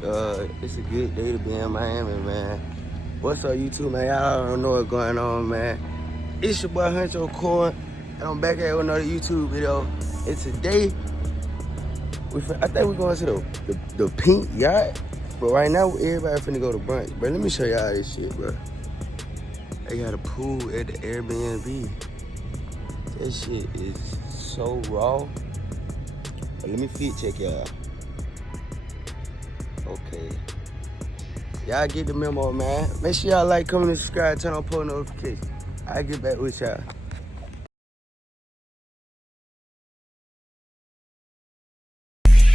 It's a good day to be in Miami, man. What's up, YouTube, man? Y'all don't know what's going on, man. It's your boy Huncho Coin, and I'm back here with another YouTube video. And today, I think we're going to the pink yacht, but right now everybody finna go to brunch. But let me show y'all this shit, bro. They got a pool at the Airbnb. That shit is so raw. But let me feet check y'all. Okay. Y'all get the memo, man. Make sure y'all like, comment, and subscribe, turn on post notifications. I'll get back with y'all.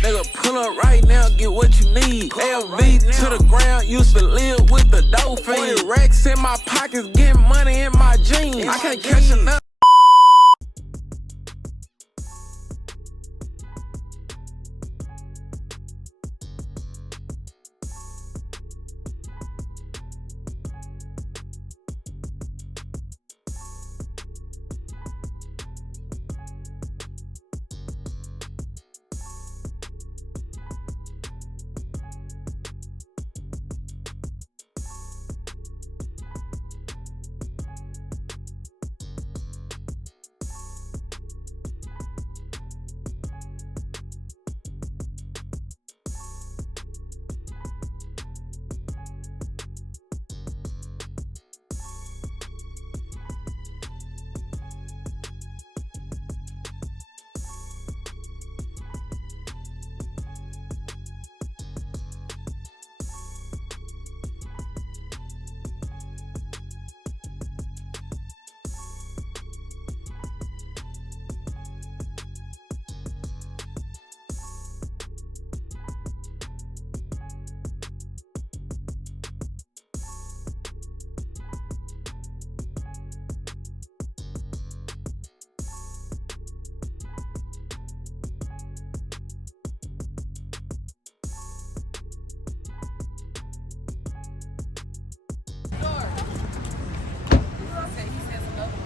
Nigga, pull up right now, get what you need. LV to the ground, used to live with the dough fiend. 40 racks in my pockets, getting money in my jeans. I can't catch enough.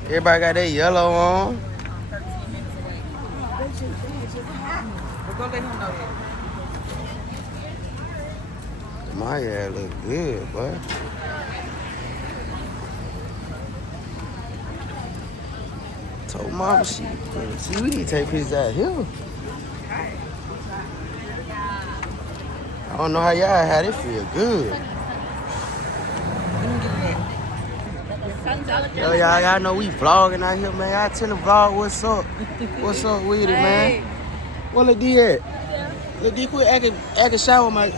Everybody got that yellow on. 13 minutes away. We're gonna let him know that. My hair look good, boy. Told mama she, see, we need to take pictures out here. I don't know how y'all had it feel good. Yo, y'all know we vlogging out here, man. Y'all tell the vlog what's up. What's up with it, man? What Lil D at? Lil D quit acting shy with my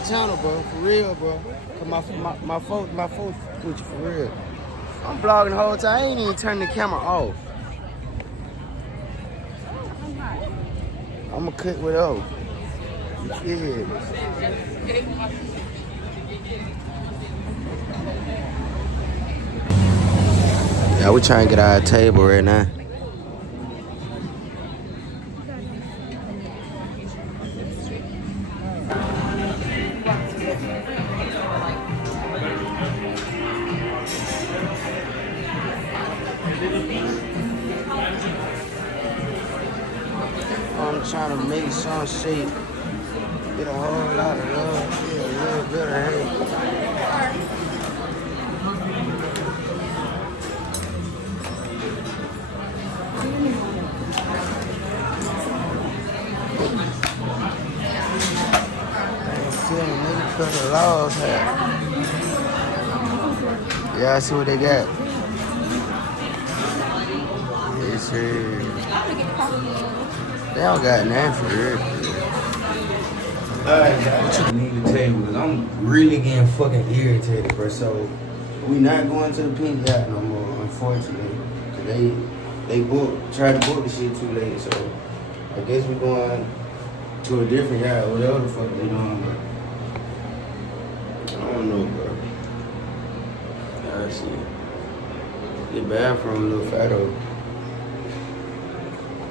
channel, bro. For real, bro. Cause my folks with you for real. I'm vlogging the whole time. I ain't even turning the camera off. I'ma cut with those. Yeah. Yeah, we trying to get our table right now. I'm trying to make some shape. Get a whole lot of love. Feel a little bit of hate. Cut the laws hat. Yeah, I see what they got. Yes, sir. They don't got nothing for real. Alright, what you need to tell you because I'm really getting fucking irritated, bro. So we not going to the pink yacht no more, unfortunately. Cause they tried to book the shit too late. So I guess we going to a different yacht, whatever the fuck they doing, bro. I don't know, bro. I see. The bathroom a little fat though.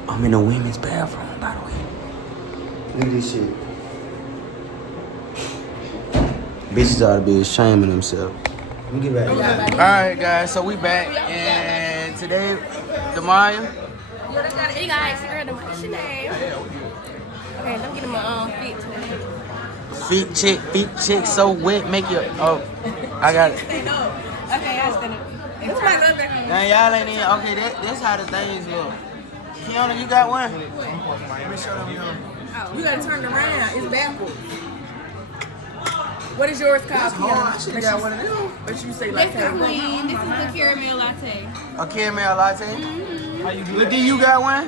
I'm in the women's bathroom, by the way. Look at this shit. Bitches ought to be ashamed of themselves. Let me get back. Alright, guys, so we back. And today, Demaya. Hey guys, what's your name? Okay, let me get in my feet. feet check so wet, make you. Oh, I got it. Stand up. Okay, I stand up. It's my love back. Now y'all ain't even okay. That's how the things look. Kiana, you got one? Let me show them yours. You gotta turn it around. It's backwards. What is yours called? Oh, I should have got one of them. What you say This like is that? Queen. This is the caramel latte. A caramel latte. Look, you got one?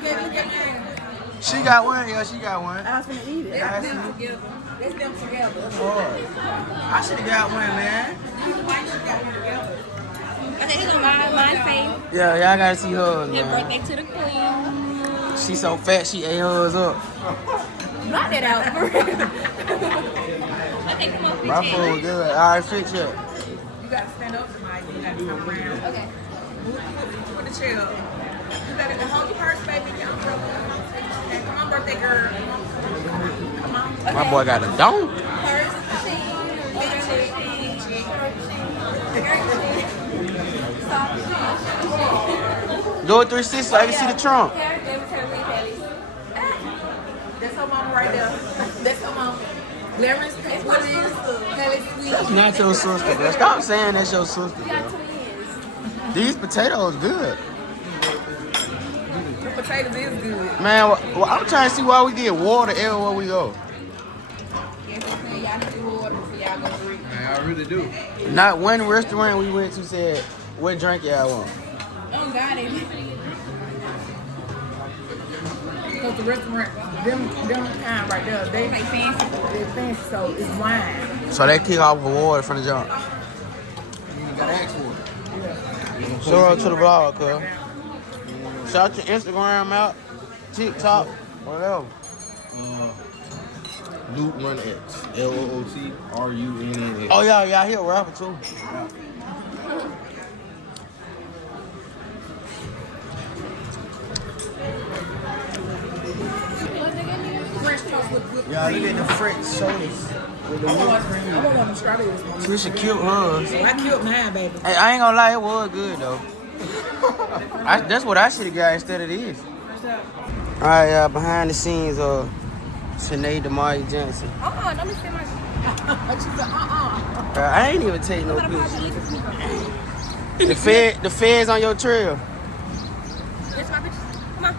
She got one. Yeah, she got one. I was gonna eat it. That's them together. That's them together. I should have got one, man. Okay, here's my face. Yeah, y'all gotta see hers, Happy man. birthday to the queen. She so fat, she ate hers up. Knock that out. Okay, come on, My fit food was good. All right, fit check. You gotta stand up tonight. You gotta turn around. Okay. Put the chair up. You gotta hold your purse, baby. Come on, birthday girl. Come on. My boy got a dome. Do it 360 so I can see the trunk. That's her mama right there. That's her mama. Larry's what it is. Kelly sweet. That's not your sister, bro. Stop saying that's your sister, bro. These potatoes good. The potatoes is good. Man, well, I'm trying to see why we get water everywhere we go. Yes, I'm saying y'all need to water before y'all go drink. Man, I really do. Not one restaurant we went to said, what drink y'all want? Oh, got it. Because the restaurant, them kind right there, they fancy. They're fancy, so it's wine. So they kick off with water from the jump. You gotta ask for it. Show her to the vlog, cuz. Shout your Instagram out, TikTok, whatever. Loot Run X. LOOTRUNNX. Oh, y'all here rapper too. French toast with good Y'all look at the French sodas with the I whipped want cream. one of them strawberries. Mama. Trisha killed hers. I killed mine, baby. Hey, I ain't gonna lie, it was good though. That's what I should have got instead of this. Alright, behind the scenes of Sinead Damari Johnson. Don't be saying my. What you said? I ain't even take no picture. The feds on your trail. This my picture. Come on.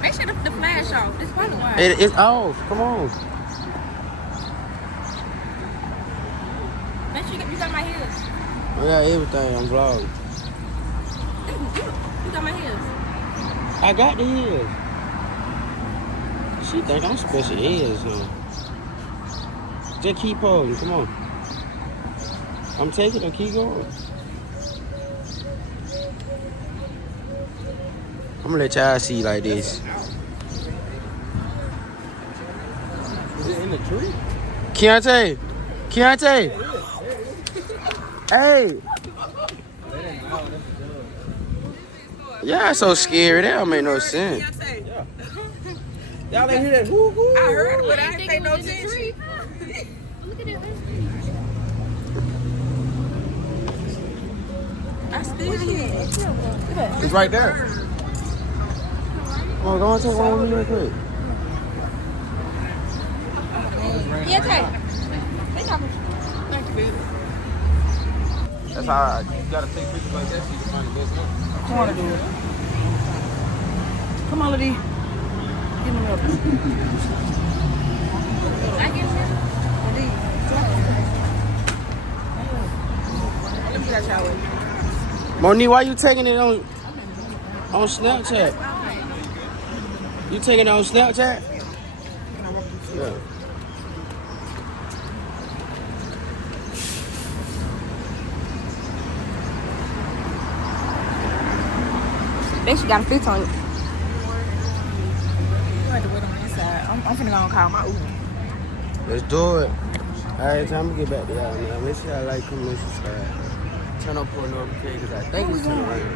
Make sure the flash off. This probably why. It's off. Come on. Make sure you got my heels. I got everything on vlog. You got my heels. I got the heels. She think I'm special ears, huh? Just keep holding. Come on. I'm taking it. Keep going. I'm gonna let y'all see like this. Is it in the tree? Keontae. Hey. Yeah, it's so scary. That don't make no sense. Y'all ain't hear that? Woo, woo. I heard it, but I ain't think pay it no was in the attention. tree. Look at it. I still hear it. It's right there. Come on, go and take one with me real quick. Yeah, take. That's how you gotta take pictures like that so you can find the best one. Come on, do it. Come on, Liddy. Give me up. I get it. Let me get y'all with. Monique, why you taking it on Snapchat? You taking it on Snapchat? Yeah. Bet you got a fit on it. You have to wait on this side. I'm finna go and call my Uber. Let's do it. Alright, time to get back to y'all, man. Make sure y'all like, comment, and subscribe. Turn on post notifications because I think we turn around.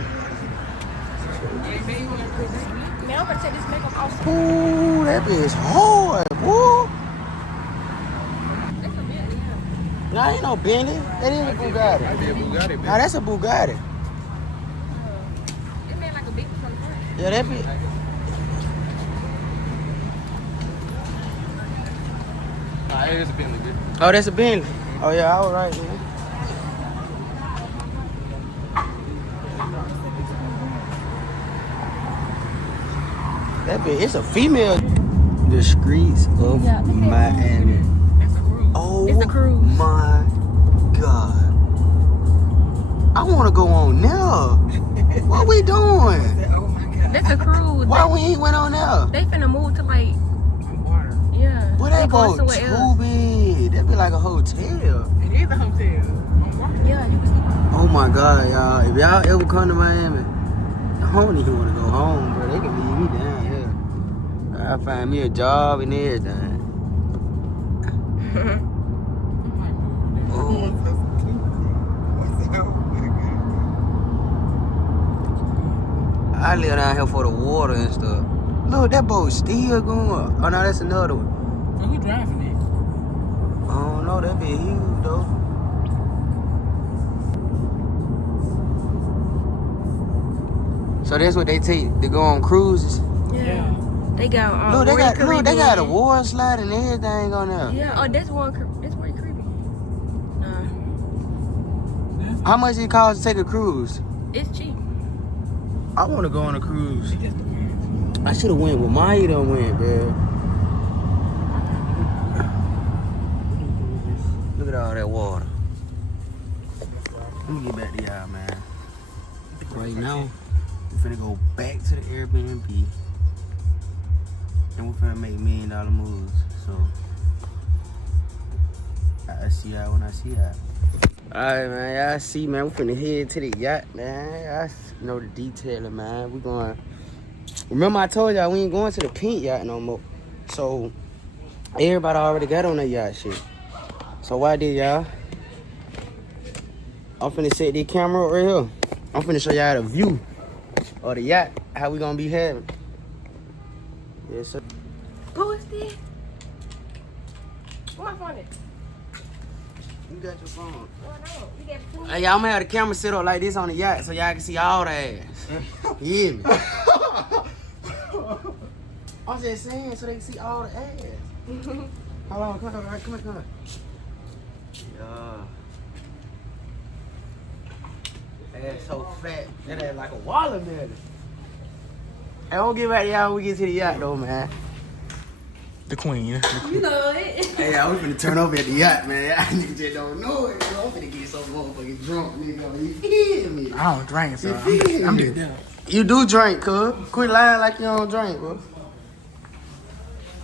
Man, I'm gonna take this makeup off. Ooh, that bitch hard. Woo. Nah, ain't no Bentley. That is a Bugatti. Might be a Bugatti, Nah, that's a Bugatti. It made like a big from the front. Yeah, that bitch. That is a Bentley, bitch. Oh, that's a Bentley. Oh yeah, I was right, man. That bitch, it's a female. The streets of Miami. Oh, It's a cruise. my God. I want to go on now. What we doing? That's a cruise. Why we ain't went on there? They finna move to like, yeah. Well, they that going boat somewhere too else. big. That be like a hotel. It is a hotel. Yeah, you can see. Oh my God, y'all. If y'all ever come to Miami, I don't even want to go home, bro. They can leave me down here. I'll find me a job and everything. Oh. I live down here for the water and stuff. Look, that boat's still going. Oh, no, that's another one. So who driving it? I don't know, that be huge, though. So that's what they take to go on cruises? Yeah. They got Look, they got a Caribbean. water slide and everything on there. Yeah. Oh, that's one Caribbean. Nah, How much it cost to take a cruise? it's cheap. I want to go on a cruise. I should have went with Maya done went, bro. Look at all that water. Let me get back to y'all, man. Right now, we're finna go back to the Airbnb. And we're finna make $1 million moves. So, I'll see y'all when I see y'all. Alright, man. Y'all see, man. We're finna head to the yacht, man. Y'all know the detailing, man. We going. Remember, I told y'all we ain't going to the pink yacht no more. So, everybody already got on that yacht shit. So, why did y'all? I'm finna set the camera up right here. I'm finna show y'all the view of the yacht. How we gonna be having. Yes, sir. Who is this? Where my phone at? You got your phone. Oh, no. You got it too. Hey, y'all, I'm gonna have the camera set up like this on the yacht so y'all can see all the ass. You hear me? I'm just saying so they can see all the ass. Hold on, come on. Yeah. Ass so fat. That ass like a watermelon. Hey, don't get back to y'all when we get to the yacht though, man. The queen. You know it. Hey, y'all, we finna turn over at the yacht, man. Y'all niggas just don't know it. Bro. I'm finna get so motherfucking drunk, nigga. You feel me? I don't drink, so I'm just down. You do drink, cuz. Quit lying like you don't drink, bro.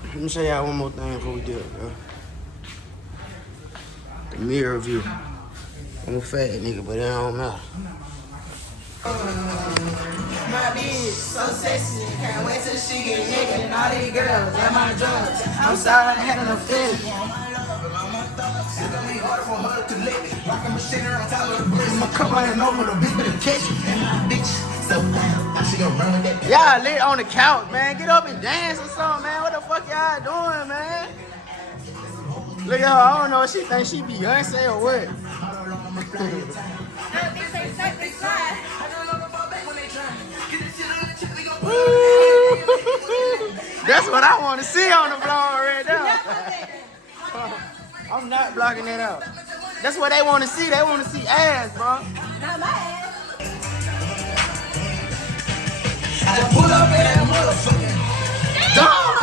Let me show y'all one more thing before we do it, bro. The mirror view. I'm a fat nigga, but it don't matter. My bitch, so sexy. Can't wait till she get naked and all these girls and my drugs. I'm sorry I had an affair. Y'all lit on the couch, man. Get up and dance or something, man. What the fuck y'all doing, man? Look at her. I don't know if she thinks she Beyonce or what. That's what I want to see on the vlog right now. I'm not blocking that out. That's what they want to see. They want to see ass, bro. Not my ass. I just pull up in that motherfucker. Dog!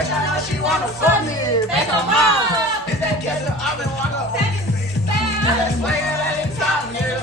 I know she wanna fuck me. Make her mom. If that catch her, I've been walking up. That's swinging at the top, nigga.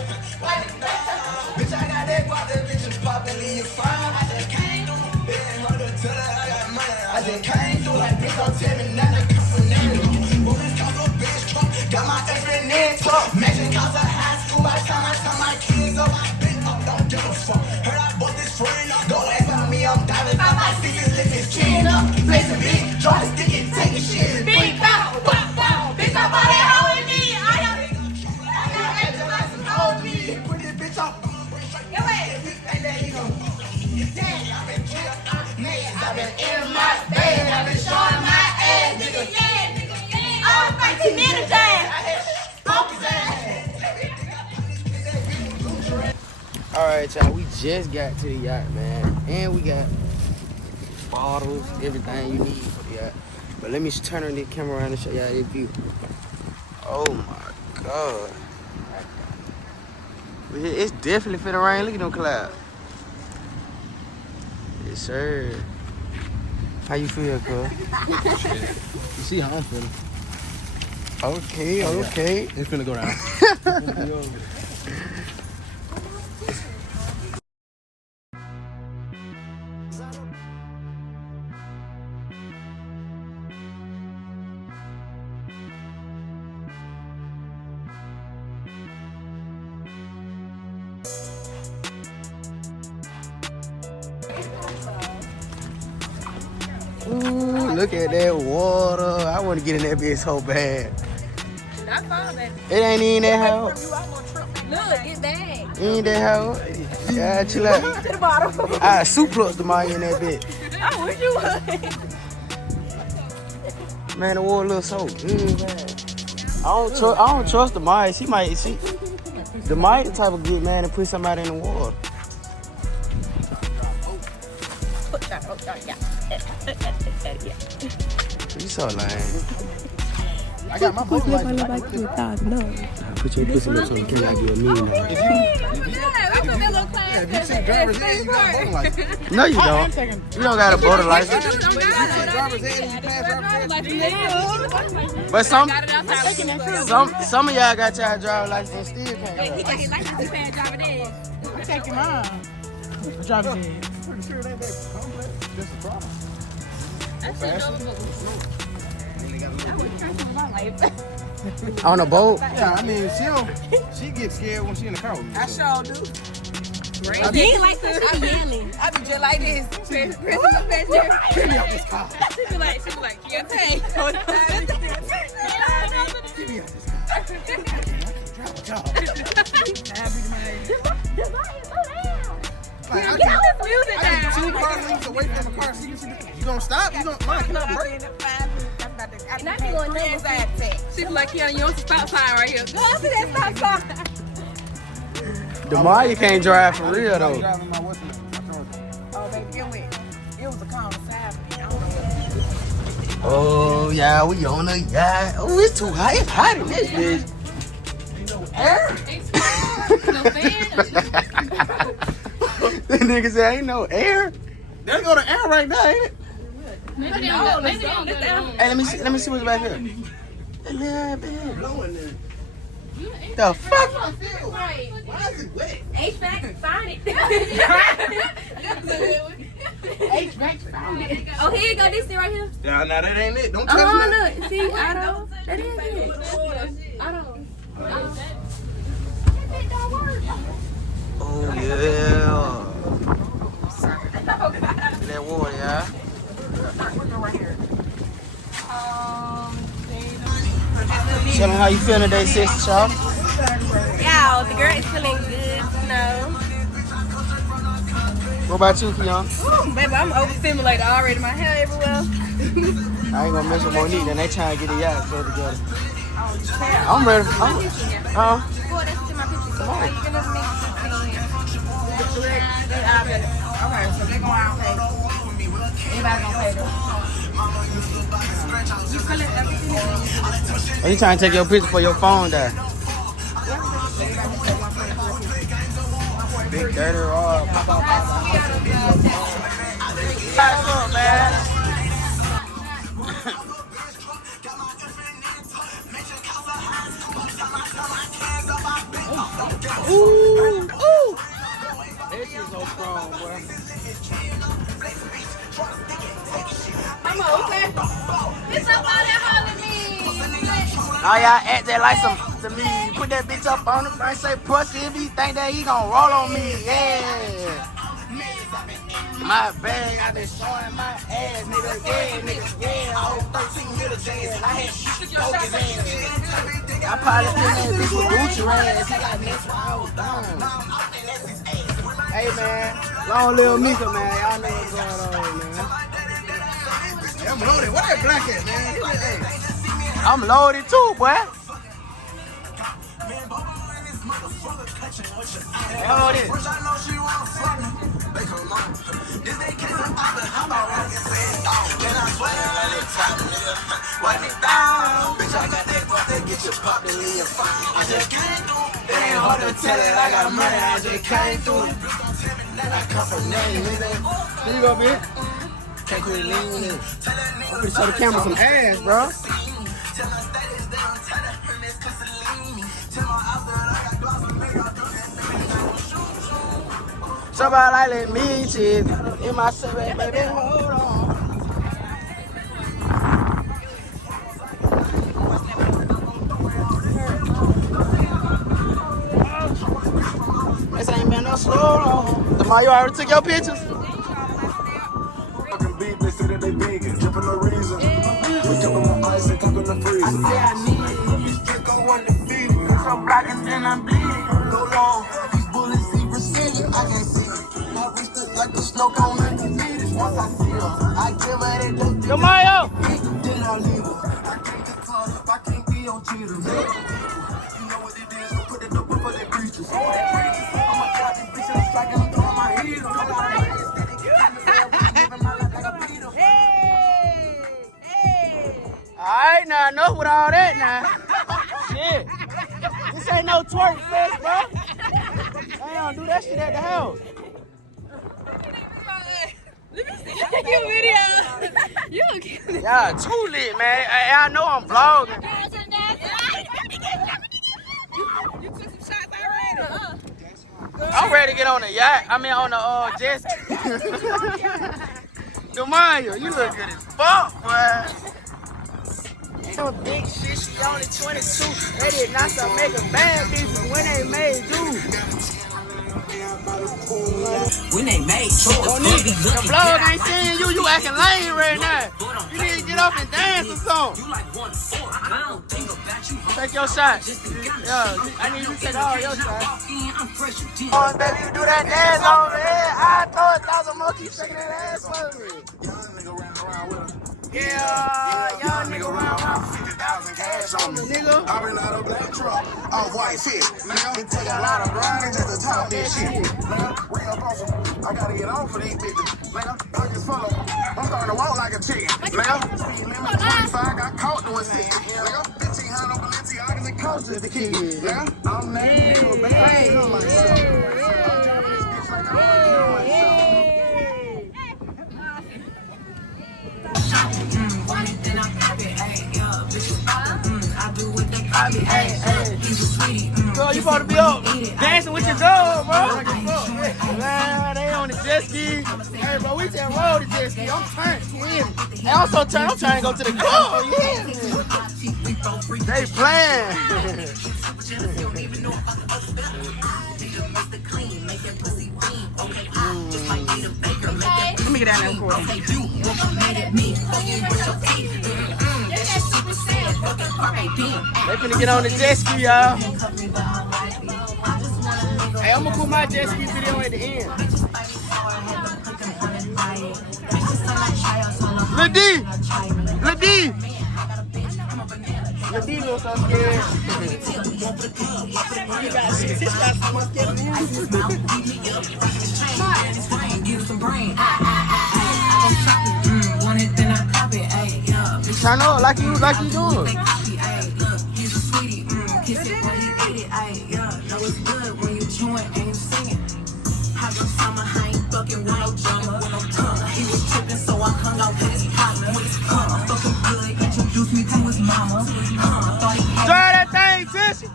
Bitch, I got that guap, that bitch is poppin', leave you fine. I just can't do it. Been murder till I got money. I just can't do it. Bitch, don't tell me nothing. Come from there. Women's cost a bitch truck. Got my extra neck tuck. Matching cost of high school. By the time I turn my kids up, I been up, don't give a fuck. Heard I bought this friend up. Don't ask about me, I'm diving. By my feet, lift his chin up. Place a big, try to stick it, take it shit. Big bow, wow. Bitch, I bought that hoe in me. I got extra like some hoes me. Put this bitch up. Yo, wait. And there you go. I've been in my bed. I've been showing my ass, nigga. Yeah. Oh, 13 minutes, ass. All right, y'all. We just got to the yacht, man, and we got bottles, everything you need for the yacht. But let me turn the camera around and show y'all this view. Oh my God. It's definitely finna rain. Look at them clouds. Yes, sir. How you feel, cuz? You see how I'm feeling. Okay. It's finna go down. Ooh, look at that water. I want to get in that bitch so bad. That's fine, baby. It ain't even that hot. Look, get back. Ain't that hot. Yeah, chill out. To the bottom. I suplex the Maya in that bitch. I wish you would. Man, the water looks so good, man. I don't trust the Maya. The Maya the type of good man to put somebody in the water. You so lame. I got my boat license. Put your pussy lips on the camera like you're a mean. If you see driver's ed, you got a boat license. No, you don't. You don't got a boater license. You see driver's ed, you pass driver's ed. But some of y'all got y'all driver's license and still can't. I'm taking mine. Drop it. Pretty sure that complex. That's the problem. On a boat? Yeah, I mean, she gets scared when she in the car with me. I sure do. You ain't like this. I'm yelling. I be just like this. Get me out this car. She be like, yeah, take. Get me out this car. I can't drive a car. Like, I get 2 car lengths away from the car. So you gonna stop? You don't mind? Can I break? And I be going number 5. She be like, yeah, you on the stop sign right here. Go up to that stop sign. The Maya can't drive for real though. Driving my what's name? Oh, baby, it was a calm side. Oh yeah, we on the yacht. Oh, it's too hot. It's hot in this bitch. Air? The nigga said ain't no air. There go the air right now, ain't it? Maybe Hey, let me see what's back here. A little bit. The fuck? Right. Why is it wet? HVAC, find it. HVAC, find it. Oh, here you go. This thing right here. Yeah, now that ain't it. Don't touch me. Look. See, Otto. That is it. Otto. Oh yeah. That water, yeah. Tell them how you feeling today, sister, y'all. Y'all, the girl is feeling good, What about you, Keon? Ooh, baby, I'm overstimulated already. My hair everywhere. I ain't gonna mention Monique, and they trying to get the yacht so together. I'm ready. Boy, that's to my picture. Come on. You're gonna make Okay, so they gonna out pay. Anybody gonna pay them? You collect everything. Are you trying to take your picture for your phone there? Big dirty raw. Pop out. What's up, man? Ooh. This is so strong, boy. I'm okay. It's somebody hollering me. All y'all act that like some to me. Put that bitch up on the front, say pussy if he think that he gonna roll on me. Yeah. My bag, I been showing my ass, nigga. Yeah, nigga. Yeah, I was 13 minutes ass. I had focus ass. I probably put that bitch with Gucci ass. He got next one, I was done. Hey, man. Long little Mika, man. Y'all know what's going on, man. I'm loaded. Where that black at, man? Hey. I'm loaded too, boy. Loaded. just popped the lead. I just came through. It ain't hard to tell it. I got money. I just came through. I come from nothing, nigga. There you go, bitch. Can't quit leaning. I'm gonna show the camera some ass, bro. Somebody let me shit in my cigarette, baby. Hold on. This ain't been no slow on. The you already took your pictures? They begging, jumping no reason. We jump on my ice and cook in the freezer. I say I need it. You still go undefeated. Cause I'm blocking and I'm bleeding. Go long. These bullets see precision. I can't see it. My wrist look like the snow cone in the meters. Once I see her, I give her that dope. Yo, Mayo! Then I leave her. I can't get caught up. I can't be on cheaters. You know what it is. Put it up for the creatures. I'm a god, this bitch is striking. I'm throwing my heels. I'm out of here. Living my life like a beetle. Alright now, enough with all that now. Shit. This ain't no twerk fest, bro. I don't do that shit at the house. Let me see your video. You okay? Y'all too lit, man. I know I'm vlogging. You took some shots already. I'm ready to get on the yacht. I mean on the jet ski. Demaya, you look good as fuck, boy. Some big shit, she only 22. They did not so make a bad bitches when they made do. When they made the vlog ain't seeing you, you acting lame right now. You need to get up and dance or something. Take your shot. Yeah, I need you to take all your shots. Oh, baby, you do that dance over there. I throw 1,000 monkeys shaking that ass for me. Yeah, y'all nigga round 50,000 cash on me, nigga. I been out of black truck, off white shit. Nigga, it take a lot of grinding just to talk this shit. Nigga, real awesome. I gotta get on for these bitches. Nigga, I just follow. I'm starting to walk like a chicken. Nigga, speed limit 25, got caught doing shit. Nigga, 1,500 on Balenciagas and coasters to kick it. Nigga, I'm named to a bad on myself. Then I'm happy, ayy, yeah, bitches I do what they call me, ayy, he's a sweetie, Girl, you supposed to be up dancing with your dog, bro. Man, they on the jet ski. Hey, bro, we just roll the jet ski. I'm trying to win. Hey, I'm trying to go to the club. Yeah. They playing. Let me get down there and record. They finna get on the jet ski, y'all. Hey, I'm gonna put my jet ski video at the end. Lil D! Lil D looks so scared. You got shit, this got so much scared of Turn up like you doing. Try that thing, Tissy.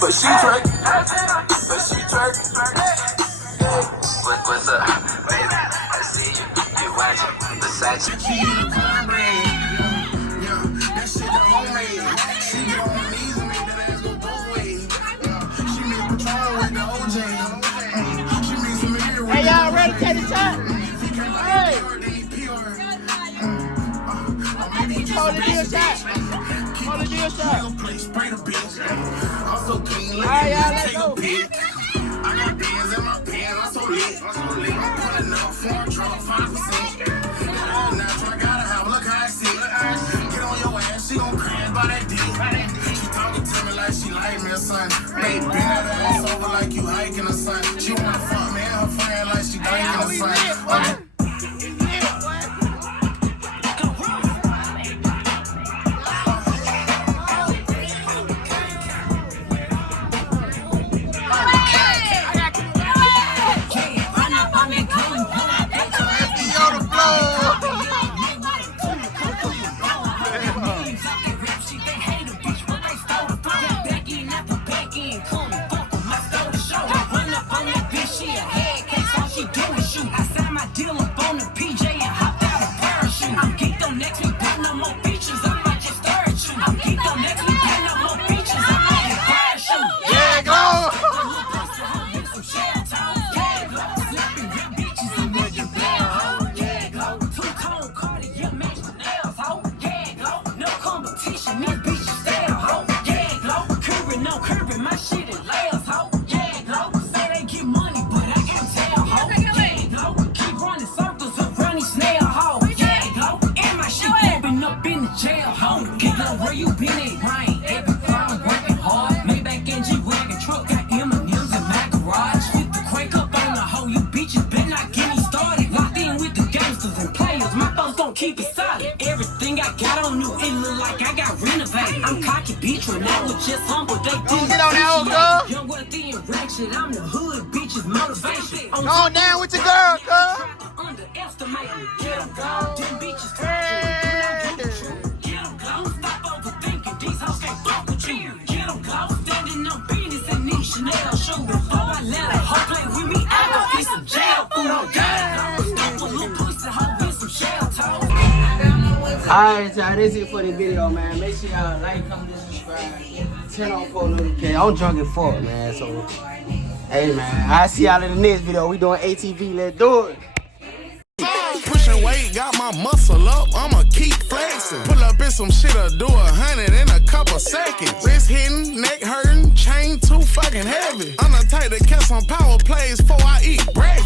But she twerk. What's up, baby? I see you. You watching Versace. She in the car red. Yeah, that shit the homemade. She get on her knees and make that ass go both ways. She made Patron with the OJ. She made some mirror with Hey, y'all ready to take the shot? Hey. Hold the deal shot. Hold the deal a shot. Nigga, please spray the bitch. I'm so clean, let Alright, me y'all, take let's a go. pic. I got bands in my pants, I'm so lit. I'm pulling up for a drop 5%. That all natural, I gotta have, look how I sit. Get on your ass, she gon' crash by that dick. She talking to me like she like me or something. Hey, bend that ass over like you hiking or something. She wanna fuck me and her friend like she drinking or something. Keep it solid. Everything I got on new, it look like I got renovated. I'm cocky, bitch, when I was just humble. They didn't Get on that old girl. young, wealthy, and ratchet. I'm the hood, bitches, motivation. Go on down with your girl, cuz. Underestimated. Get 'em gone. Them bitches trash. Get 'em gone. Stop overthinking. These hoes can't fuck with you. Get 'em gone. Standing on business and need Chanel shoes. Before I let a hoe play with me, I gon' get some jail food on God. Stop a little pussy hoe with some shell toes. Alright, y'all, this is it for the video, man. Make sure y'all like, comment, subscribe, turn on post notifications. I'm drunk as fuck, man. So, hey, man, I'll see y'all in the next video. We doing ATV. Let's do it. Pushing weight, got my muscle up, I'ma keep flexing. Pull up in some shit, I'll do 100 in a couple seconds. Wrist hitting, neck hurting, chain too fucking heavy. I'm the type to catch some power plays before I eat breakfast.